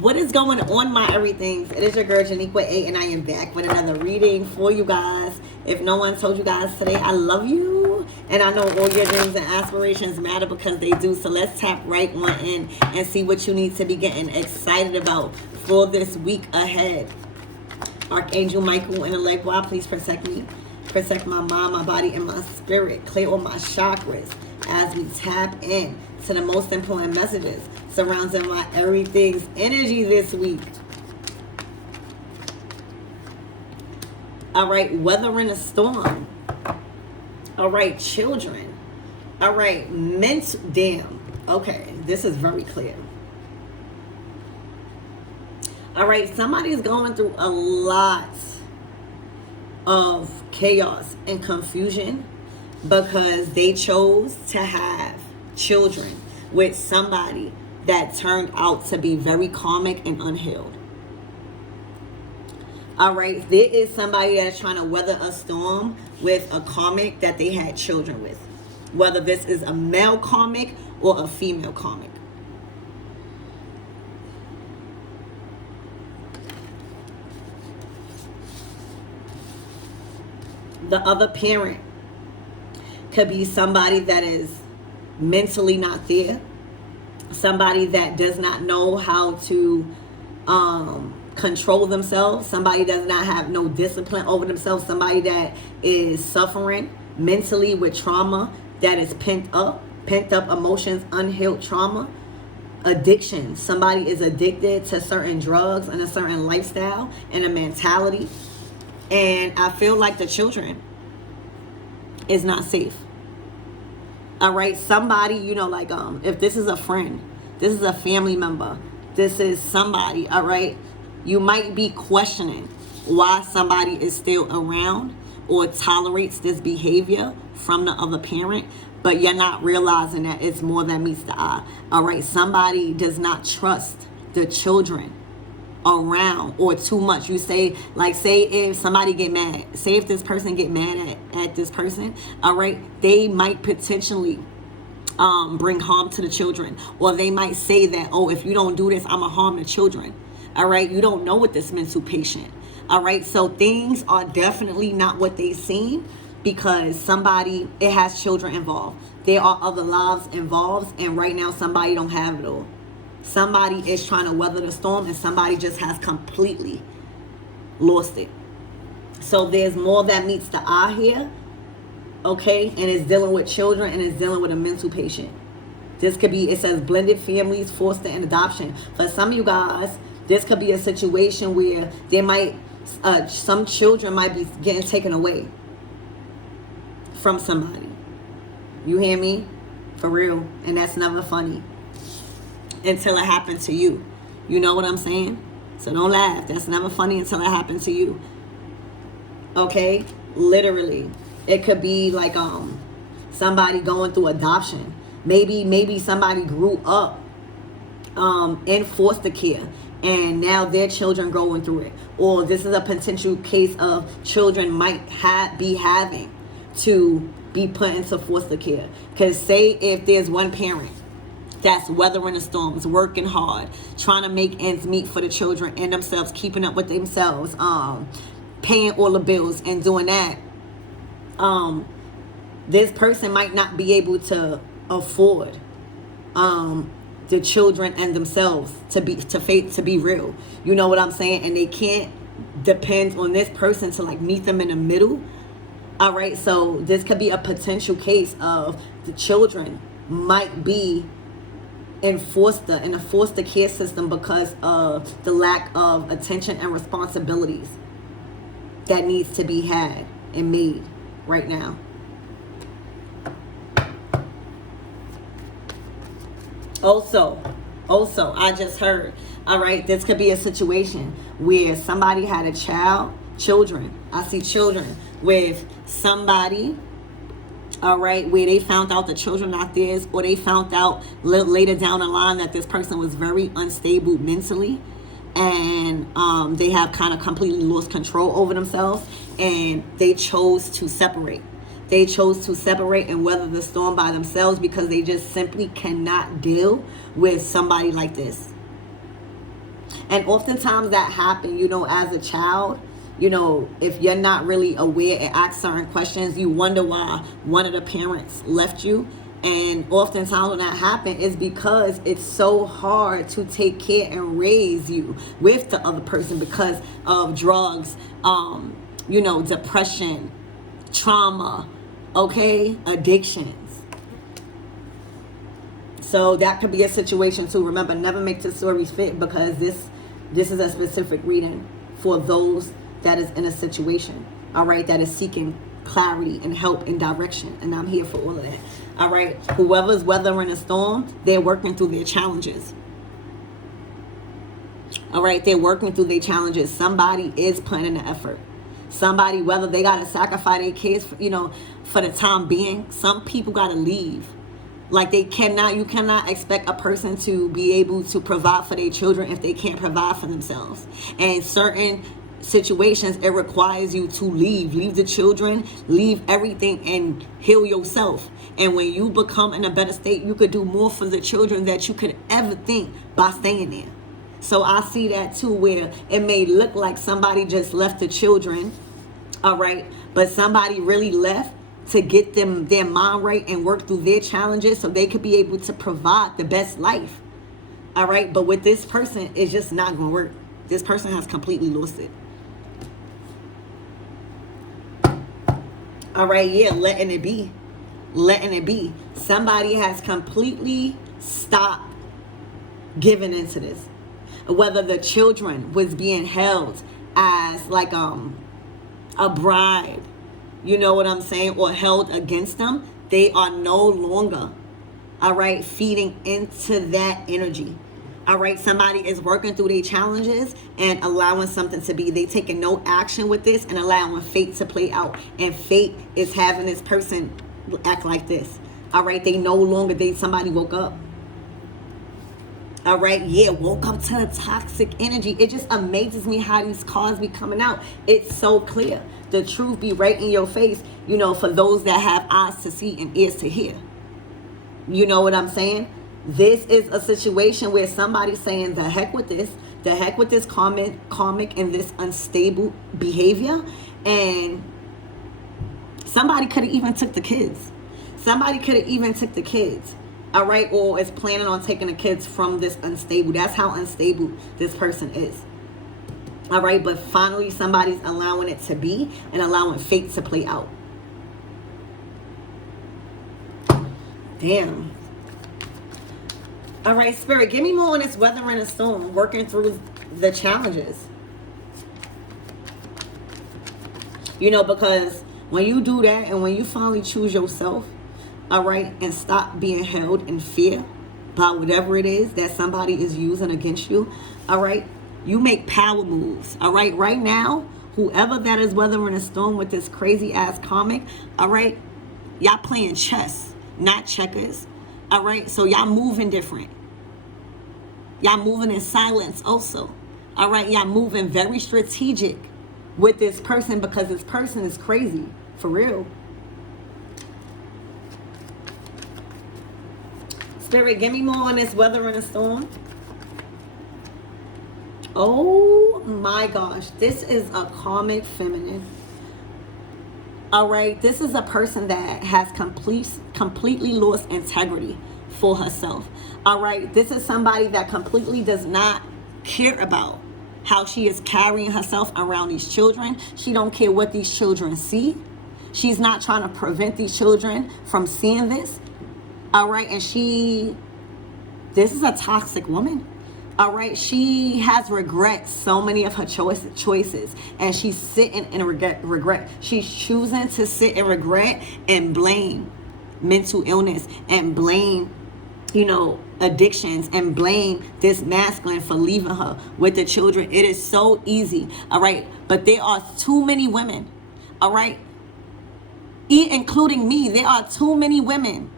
What is going on, my everythings? It is your girl Janiqua A, and I am back with another reading for you guys. If no one told you guys today, I love you, and I know all your dreams and aspirations matter because they do. So let's tap right on in and see what you need to be getting excited about for this week ahead. Archangel Michael and Elegua, please protect me. Protect my mind, my body, and my spirit. Clear all my chakras as we tap in to the most important messages surrounding my everything's energy this week. All right, weathering a storm. All right, children. All right, damn. Okay, this is very clear. All right, somebody's going through a lot of chaos and confusion because they chose to have children with somebody that turned out to be very karmic and unhealed. All right, there is somebody that's trying to weather a storm with a karmic that they had children with, whether this is a male karmic or a female karmic. The other parent could be somebody that is mentally not there, somebody that does not know how to control themselves, somebody does not have no discipline over themselves, somebody that is suffering mentally with trauma that is pent up emotions, unhealed trauma, addiction. Somebody is addicted to certain drugs and a certain lifestyle and a mentality. And I feel like the children is not safe. All right, somebody, like if this is a friend, this is a family member, this is somebody, all right, you might be questioning why somebody is still around or tolerates this behavior from the other parent, but you're not realizing that it's more than meets the eye. All right, somebody does not trust the children around or too much. You say if somebody get mad, say if this person get mad at this person, all right, they might potentially bring harm to the children, or they might say that, oh, if you don't do this, I'm gonna harm the children. All right, you don't know what this mental patient. All right, so things are definitely not what they seem because it has children involved. There are other lives involved, and right now somebody don't have it all. Somebody is trying to weather the storm and somebody just has completely lost it. So there's more that meets the eye here, okay? And it's dealing with children and it's dealing with a mental patient. This could be, it says blended families, foster and adoption. For some of you guys, this could be a situation where some children might be getting taken away from somebody. You hear me? For real. And that's never funny. Until it happened to you. You know what I'm saying? So don't laugh. That's never funny until it happened to you. Okay? Literally. It could be like somebody going through adoption. Maybe somebody grew up in foster care and now their children going through it. Or this is a potential case of children might be having to be put into foster care. Because say if there's one parent that's weathering the storms, working hard, trying to make ends meet for the children and themselves, keeping up with themselves, paying all the bills and doing that. This person might not be able to afford the children and themselves to be real. You know what I'm saying? And they can't depend on this person to meet them in the middle. All right, so this could be a potential case of the children might be in a foster care system because of the lack of attention and responsibilities that needs to be had and made right now. Also, I just heard, all right, this could be a situation where somebody had children. I see children with somebody, all right, where they found out the children not theirs, or they found out later down the line that this person was very unstable mentally, and they have kind of completely lost control over themselves, and they chose to separate. They chose to separate and weather the storm by themselves because they just simply cannot deal with somebody like this. And oftentimes that happens, you know, as a child. You know, if you're not really aware and ask certain questions, you wonder why one of the parents left you. And oftentimes when that happens, it's because it's so hard to take care and raise you with the other person because of drugs, you know, depression, trauma, okay, addictions. So that could be a situation too. Remember, never make the stories fit, because this is a specific reading for those that is in a situation, all right, that is seeking clarity and help and direction. And I'm here for all of that, all right. Whoever's weathering a storm, they're working through their challenges, all right. They're working through their challenges. Somebody is putting in the effort. Somebody, whether they got to sacrifice their kids, you know, for the time being. Some people got to leave. Like you cannot expect a person to be able to provide for their children if they can't provide for themselves. And certain situations, it requires you to leave the children, leave everything, and heal yourself. And when you become in a better state, you could do more for the children that you could ever think by staying there. So I see that too, where it may look like somebody just left the children, all right, but somebody really left to get them their mind right and work through their challenges so they could be able to provide the best life, all right. But with this person, it's just not gonna work. This person has completely lost it. All right, yeah, letting it be. Somebody has completely stopped giving into this. Whether the children was being held as like a bribe, you know what I'm saying, or held against them, they are no longer, all right, feeding into that energy. All right, somebody is working through their challenges and allowing something to be. They taking no action with this and allowing fate to play out. And fate is having this person act like this. All right, they no longer, somebody woke up. All right, yeah, woke up to the toxic energy. It just amazes me how these cards be coming out. It's so clear. The truth be right in your face, you know, for those that have eyes to see and ears to hear. You know what I'm saying? This is a situation where somebody's saying, the heck with this karmic and this unstable behavior. And somebody could have even took the kids. All right, or is planning on taking the kids from this unstable. That's how unstable this person is. All right, but finally somebody's allowing it to be and allowing fate to play out. Damn. All right, Spirit, give me more on this weathering a storm, working through the challenges. You know, because when you do that and when you finally choose yourself, all right, and stop being held in fear by whatever it is that somebody is using against you, all right, you make power moves, all right. Right now, whoever that is weathering a storm with this crazy ass karmic, all right, y'all playing chess, not checkers, all right. So y'all moving different. Y'all moving in silence also, all right. Y'all moving very strategic with this person because this person is crazy, for real. Spirit, give me more on this weathering a storm. Oh my gosh, this is a karmic feminine. All right, this is a person that has completely lost integrity for herself. All right, this is somebody that completely does not care about how she is carrying herself around these children. She don't care what these children see. She's not trying to prevent these children from seeing this. All right, and this is a toxic woman. All right, she has regret so many of her choices, and she's sitting in regret. She's choosing to sit in regret and blame mental illness and blame, you know, addictions and blame this masculine for leaving her with the children. It is so easy, all right, but there are too many women, all right, including me. There are too many women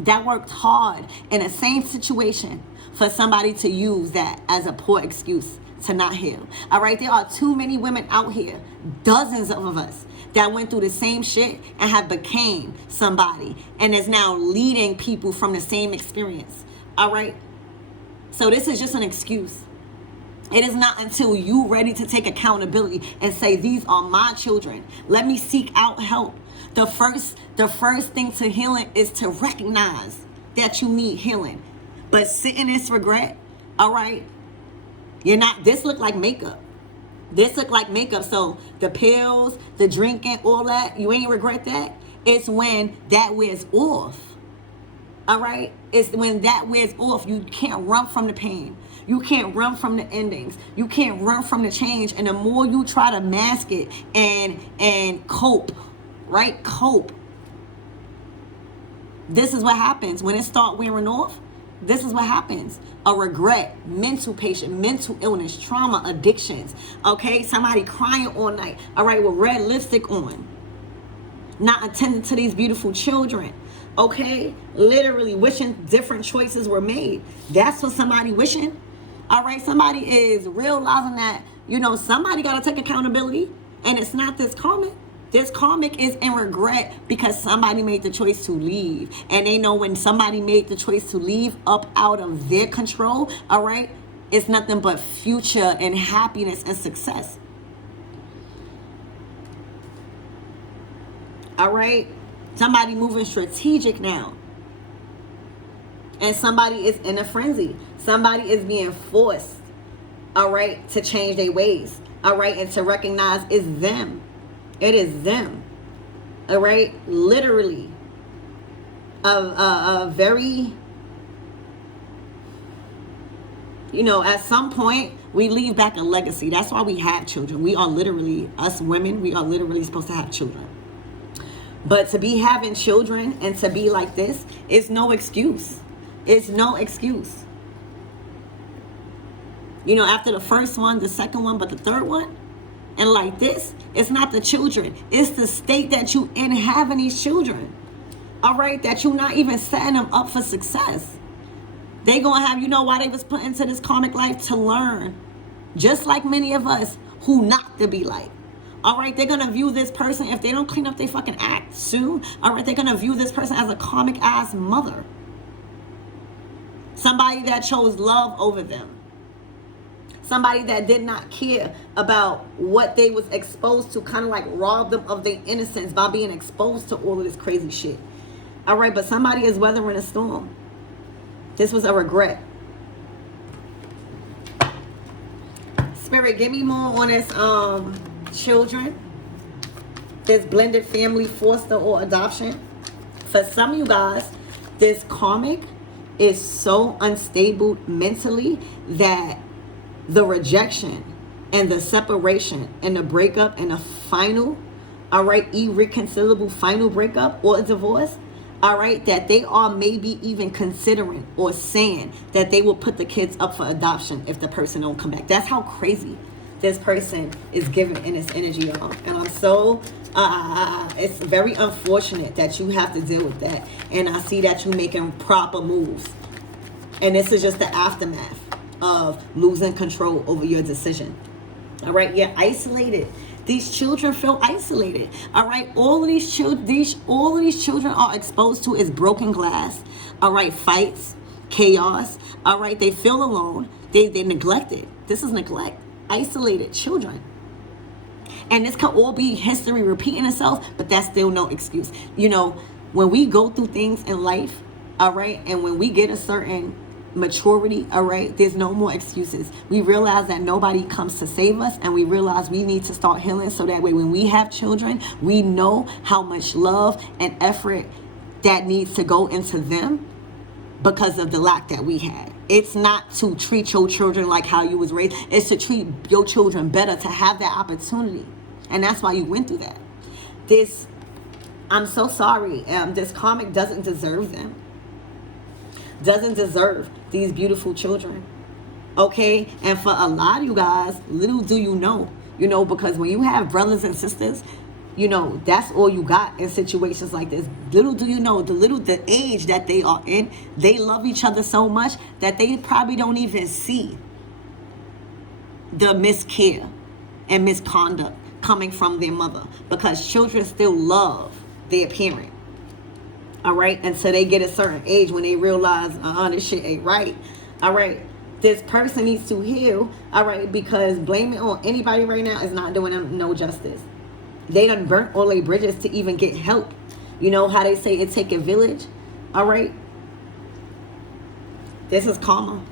that worked hard in the same situation for somebody to use that as a poor excuse to not heal. All right, there are too many women out here, dozens of us, that went through the same shit and have became somebody and is now leading people from the same experience. All right, so this is just an excuse. It is not until you ready to take accountability and say, these are my children. Let me seek out help. The first thing to healing is to recognize that you need healing. But sit in this regret, all right? This look like makeup. This look like makeup. So the pills, the drinking, all that, you ain't regret that. It's when that wears off. All right? It's when that wears off. You can't run from the pain. You can't run from the endings. You can't run from the change. And the more you try to mask it and cope, right? Cope. This is what happens when it start wearing off. This is what happens. A regret, mental patient, mental illness, trauma, addictions. Okay? Somebody crying all night. All right, with red lipstick on. Not attending to these beautiful children. Okay? Literally wishing different choices were made. That's what somebody wishing. All right? Somebody is realizing that, somebody got to take accountability. And it's not this karmic. This karmic is in regret because somebody made the choice to leave. And they know when somebody made the choice to leave up out of their control, all right, it's nothing but future and happiness and success. All right? Somebody moving strategic now. And somebody is in a frenzy. Somebody is being forced, all right, to change their ways. All right? And to recognize it's them. It is them. All right? Literally. A very, at some point, we leave back a legacy. That's why we have children. We are literally, us women, we are literally supposed to have children. But to be having children and to be like this is no excuse. It's no excuse. After the first one, the second one, but the third one, and like this, it's not the children. It's the state that you in having these children. All right? That you're not even setting them up for success. They gonna have, why they was put into this karmic life? To learn. Just like many of us who not to be like. All right? They're gonna view this person, if they don't clean up their fucking act soon, all right, they're gonna view this person as a karmic ass mother. Somebody that chose love over them. Somebody that did not care about what they was exposed to, kind of like robbed them of their innocence by being exposed to all of this crazy shit. All right, but somebody is weathering a storm. This was a regret. Spirit, give me more on this children. This blended family, foster or adoption. For some of you guys, this karmic is so unstable mentally that the rejection and the separation and the breakup and the final, all right, irreconcilable final breakup or a divorce, all right, that they are maybe even considering or saying that they will put the kids up for adoption if the person don't come back. That's how crazy this person is giving in this energy, y'all. And I'm so, it's very unfortunate that you have to deal with that. And I see that you're making proper moves. And this is just the aftermath of losing control over your decision. All right, you're isolated. These children feel isolated. All right, all of these children are exposed to is broken glass. All right, fights, chaos. All right, they feel alone. They're neglected. This is neglect. Isolated children. And this can all be history repeating itself, but that's still no excuse. When we go through things in life, all right, and when we get a certain maturity, all right, there's no more excuses. We realize that nobody comes to save us, and we realize we need to start healing so that way when we have children, we know how much love and effort that needs to go into them because of the lack that we had. It's not to treat your children like how you was raised. It's to treat your children better, to have that opportunity. And that's why you went through that. I'm so sorry. This karmic doesn't deserve them. Doesn't deserve these beautiful children. Okay? And for a lot of you guys, little do you know, because when you have brothers and sisters, that's all you got in situations like this. Little do you know, the age that they are in, they love each other so much that they probably don't even see the miscare and misconduct coming from their mother, because children still love their parent. All right, until they get a certain age when they realize, this shit ain't right. All right, This person needs to heal, all right, because blaming on anybody right now is not doing them no justice. They done burnt all their bridges to even get help. You know how they say it take a village, all right? This is karma.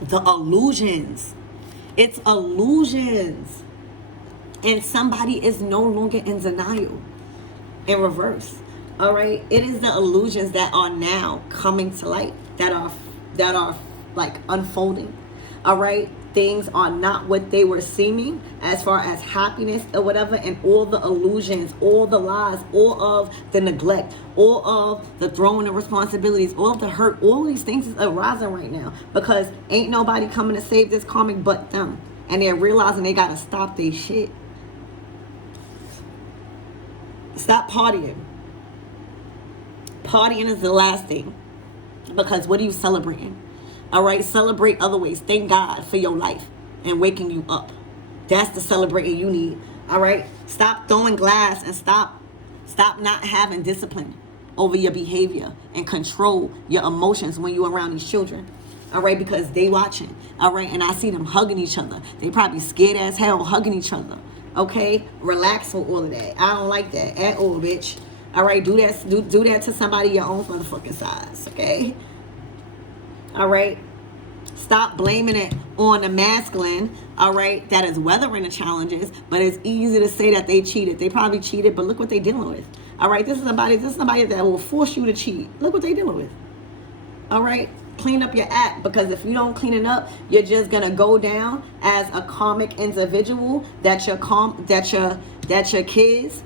The illusions. It's illusions. And somebody is no longer in denial. In reverse. All right? It is the illusions that are now coming to light. That are like unfolding. All right? Things are not what they were seeming as far as happiness or whatever, and all the illusions, all the lies, all of the neglect, all of the throwing of responsibilities, all of the hurt, all these things is arising right now because ain't nobody coming to save this karmic but them. And they're realizing they gotta stop their shit. Stop partying. Partying is the last thing. Because what are you celebrating? All right, celebrate other ways. Thank God for your life and waking you up. That's the celebrating you need. All right, stop throwing glass and stop not having discipline over your behavior and control your emotions when you're around these children. All right, because they watching. All right, and I see them hugging each other. They probably scared as hell hugging each other. Okay, relax with all of that. I don't like that at all, bitch. All right, do that to somebody your own motherfucking size. Okay. All right. Stop blaming it on the masculine, all right, that is weathering the challenges, but it's easy to say that they cheated. They probably cheated, but look what they're dealing with. All right, this is somebody that will force you to cheat. Look what they're dealing with. All right, clean up your act, because if you don't clean it up, you're just gonna go down as a karmic individual that your kids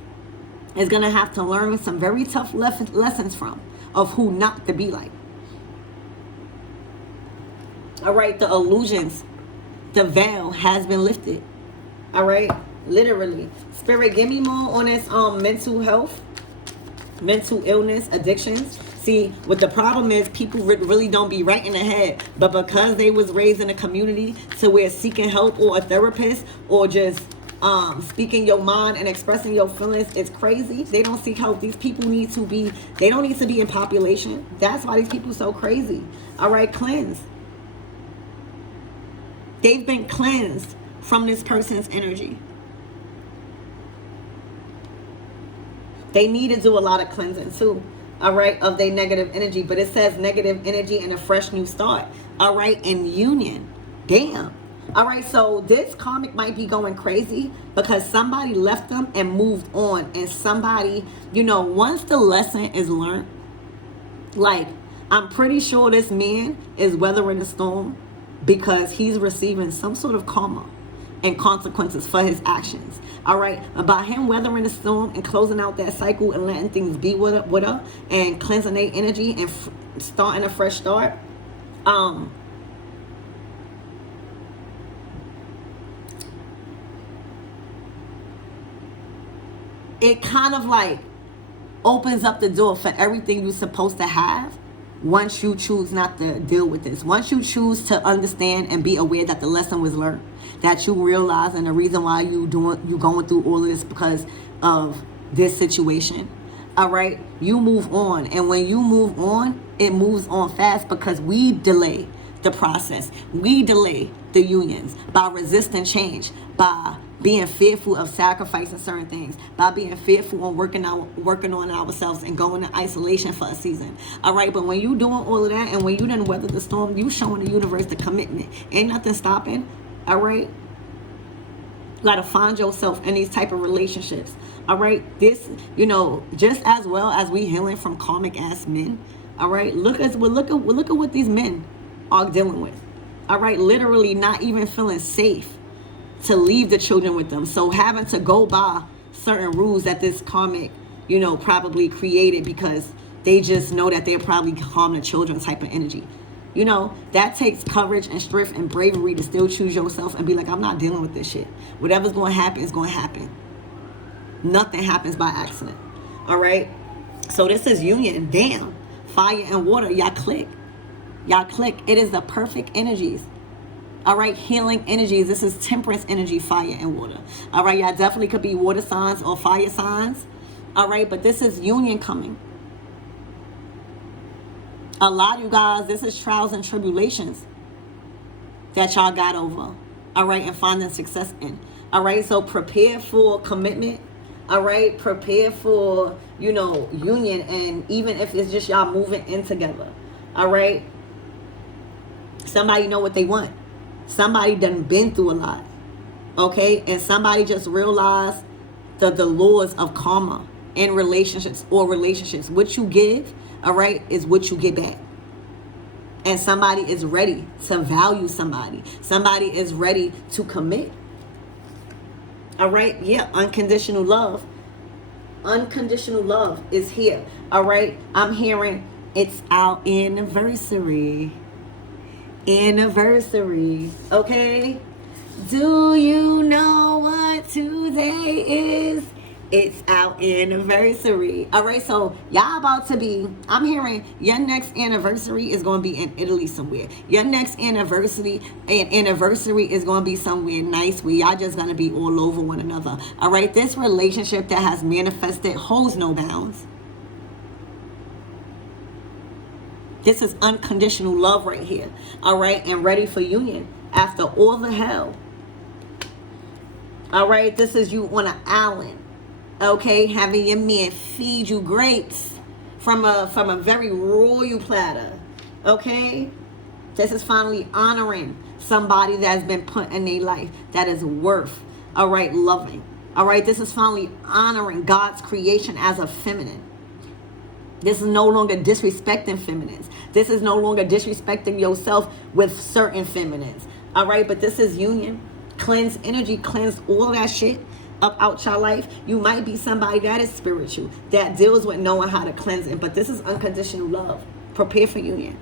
is gonna have to learn some very tough lessons from, of who not to be like. All right, the illusions, the veil has been lifted. All right, literally. Spirit, give me more on this mental health, mental illness, addictions. See, what the problem is, people really don't be right in the head, but because they was raised in a community to where seeking help or a therapist or just speaking your mind and expressing your feelings is crazy. They don't seek help. These people they don't need to be in population. That's why these people so crazy. All right, cleanse. They've been cleansed from this person's energy. They need to do a lot of cleansing too, all right, of their negative energy. But it says negative energy and a fresh new start, all right, in union. Damn. All right, so this karmic might be going crazy because somebody left them and moved on. And somebody, once the lesson is learned, like, I'm pretty sure this man is weathering the storm, because he's receiving some sort of karma and consequences for his actions. All right, by him weathering the storm and closing out that cycle and letting things be with her and cleansing their energy and starting a fresh start. It kind of like opens up the door for everything you're supposed to have. Once you choose not to deal with this, once you choose to understand and be aware that the lesson was learned, that you realize, and the reason why you going through all of this because of this situation, all right, you move on. And when you move on, it moves on fast because we delay the process. We delay the unions by resisting change, by being fearful of sacrificing certain things, by being fearful on working on ourselves and going to isolation for a season. All right, but when you doing all of that and when you done weather the storm, you showing the universe the commitment. Ain't nothing stopping. All right, you gotta find yourself in these type of relationships. All right, this, just as well as we healing from karmic ass men. All right, look at what these men are dealing with. All right, literally not even feeling safe to leave the children with them. So having to go by certain rules that this karmic, probably created because they just know that they're probably harm the children type of energy. That takes courage and strength and bravery to still choose yourself and be like, I'm not dealing with this shit. Whatever's going to happen is going to happen. Nothing happens by accident. All right. So this is union. Damn. Fire and water. Y'all click. It is the perfect energies. All right, healing energies. This is temperance energy, fire and water. All right, y'all definitely could be water signs or fire signs. All right, but this is union coming. A lot of you guys, this is trials and tribulations. that y'all got over. All right, and finding success in. All right, so prepare for commitment. All right, prepare for, union, and even if it's just y'all moving in together. All right, somebody know what they want. Somebody done been through a lot. Okay, and somebody just realized the laws of karma in relationships. What you give, all right, is what you get back. And somebody is ready to value somebody. Somebody is ready to commit. All right, yeah, unconditional love. Unconditional love is here. All right, I'm hearing it's our anniversary. Anniversary, okay? Do you know what today is? It's our anniversary. All right, so y'all about to be, I'm hearing your next anniversary is going to be in Italy somewhere. Your next anniversary is going to be somewhere nice where y'all just going to be all over one another. All right, this relationship that has manifested holds no bounds. This is unconditional love right here. All right, and ready for union after all the hell. All right, this is you on an island. Okay, having your man feed you grapes from a very royal platter. Okay, this is finally honoring somebody that has been put in their life that is worth, all right, loving. All right, this is finally honoring God's creation as a feminine. This is no longer disrespecting feminines. This is no longer disrespecting yourself with certain feminines. All right, but this is union. Cleanse energy, cleanse all that shit up out your life. You might be somebody that is spiritual, that deals with knowing how to cleanse it, but this is unconditional love. Prepare for union.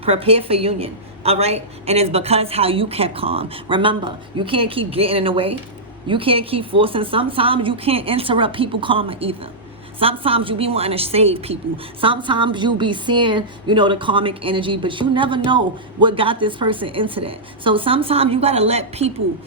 Prepare for union. All right, and it's because how you kept calm. Remember, you can't keep getting in the way. You can't keep forcing. Sometimes you can't interrupt people karma either. Sometimes you be wanting to save people. Sometimes you be seeing, the karmic energy, but you never know what got this person into that. So sometimes you got to let people,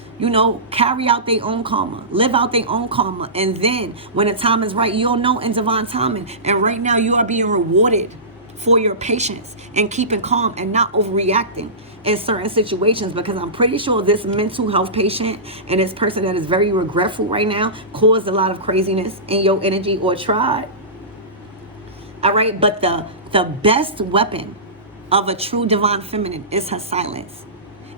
carry out their own karma, live out their own karma. And then when the time is right, you'll know in divine timing. And right now you are being rewarded for your patience and keeping calm and not overreacting in certain situations, because I'm pretty sure this mental health patient and this person that is very regretful right now caused a lot of craziness in your energy or tried. All right, but the best weapon of a true divine feminine is her silence.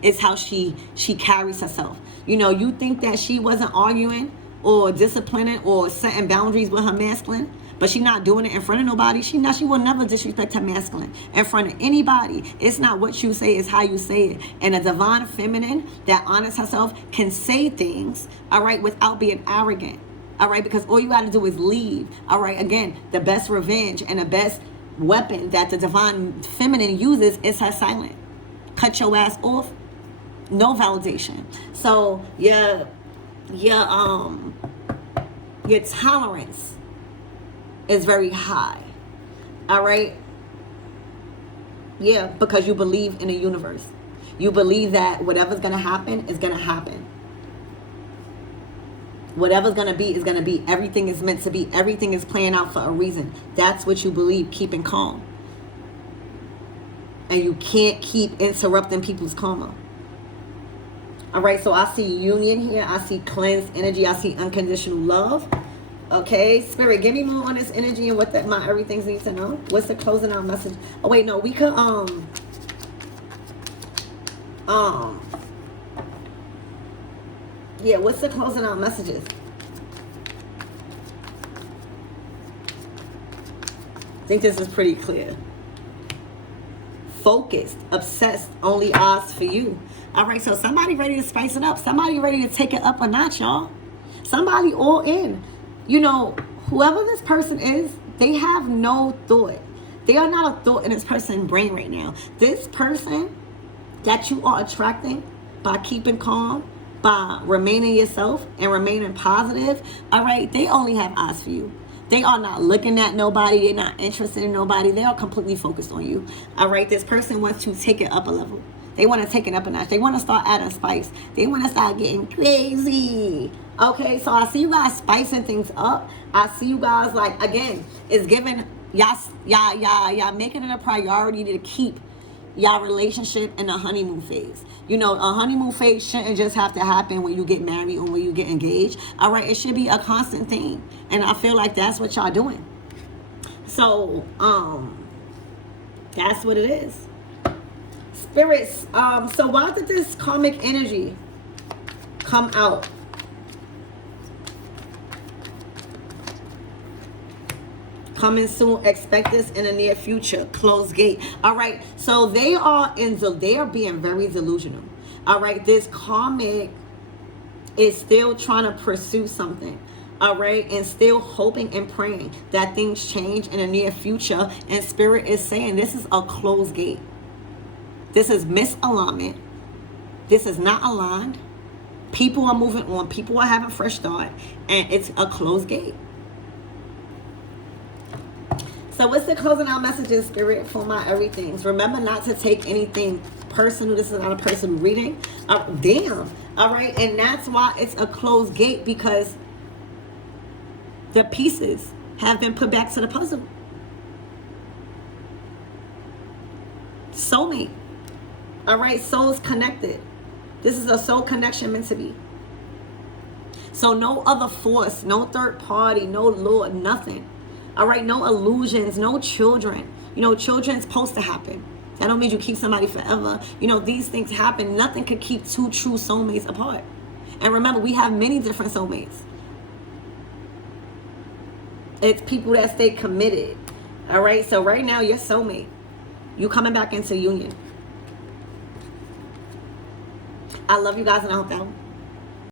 It's how she carries herself. You think that she wasn't arguing or disciplining or setting boundaries with her masculine, but she not doing it in front of nobody. She will never disrespect her masculine in front of anybody. It's not what you say, it's how you say it. And a divine feminine that honors herself can say things, all right, without being arrogant, all right, because all you got to do is leave, all right. Again, the best revenge and the best weapon that the divine feminine uses is her silence. Cut your ass off, no validation. So your tolerance is very high. All right. Yeah, because you believe in the universe. You believe that whatever's going to happen is going to happen. Whatever's going to be is going to be. Everything is meant to be. Everything is playing out for a reason. That's what you believe, keeping calm. And you can't keep interrupting people's karma. All right, so I see union here. I see cleansed energy. I see unconditional love. Okay, Spirit, give me more on this energy and what that my everything needs to know. What's the closing out message? Oh wait, no, we could yeah, what's the closing out messages? I think this is pretty clear. Focused, obsessed, only eyes for you. All right, so somebody ready to spice it up. Somebody ready to take it up a notch, y'all. Somebody all in. Whoever this person is, they have no thought. They are not a thought in this person's brain right now. This person that you are attracting by keeping calm, by remaining yourself and remaining positive, all right, they only have eyes for you. They are not looking at nobody. They're not interested in nobody. They are completely focused on you. All right, this person wants to take it up a level. They want to take it up a notch. They want to start adding spice. They want to start getting crazy. Okay, so I see you guys spicing things up. I see you guys, like, again, it's giving y'all making it a priority to keep y'all relationship in a honeymoon phase. You know, a honeymoon phase shouldn't just have to happen when you get married or when you get engaged. All right, it should be a constant thing. And I feel like that's what y'all doing. So, that's what it is. Spirits, so why did this karmic energy come out? Coming soon, expect this in the near future. Closed gate. All right, so they are being very delusional. All right, this karmic is still trying to pursue something. All right, and still hoping and praying that things change in the near future. And Spirit is saying this is a closed gate. This is misalignment. This is not aligned. People are moving on. People are having fresh start, and it's a closed gate. So what's the closing out messages, Spirit, for my everythings? Remember not to take anything personal. This is not a personal reading. Damn. All right. And that's why it's a closed gate, because the pieces have been put back to the puzzle. Soulmate. All right. Souls connected. This is a soul connection meant to be. So no other force, no third party, no Lord, nothing. All right, no illusions, no children. You know, children's supposed to happen. That don't mean you keep somebody forever. You know, these things happen. Nothing could keep two true soulmates apart. And remember, we have many different soulmates. It's people that stay committed. All right, so right now, your soulmate, you coming back into union. I love you guys, and I hope that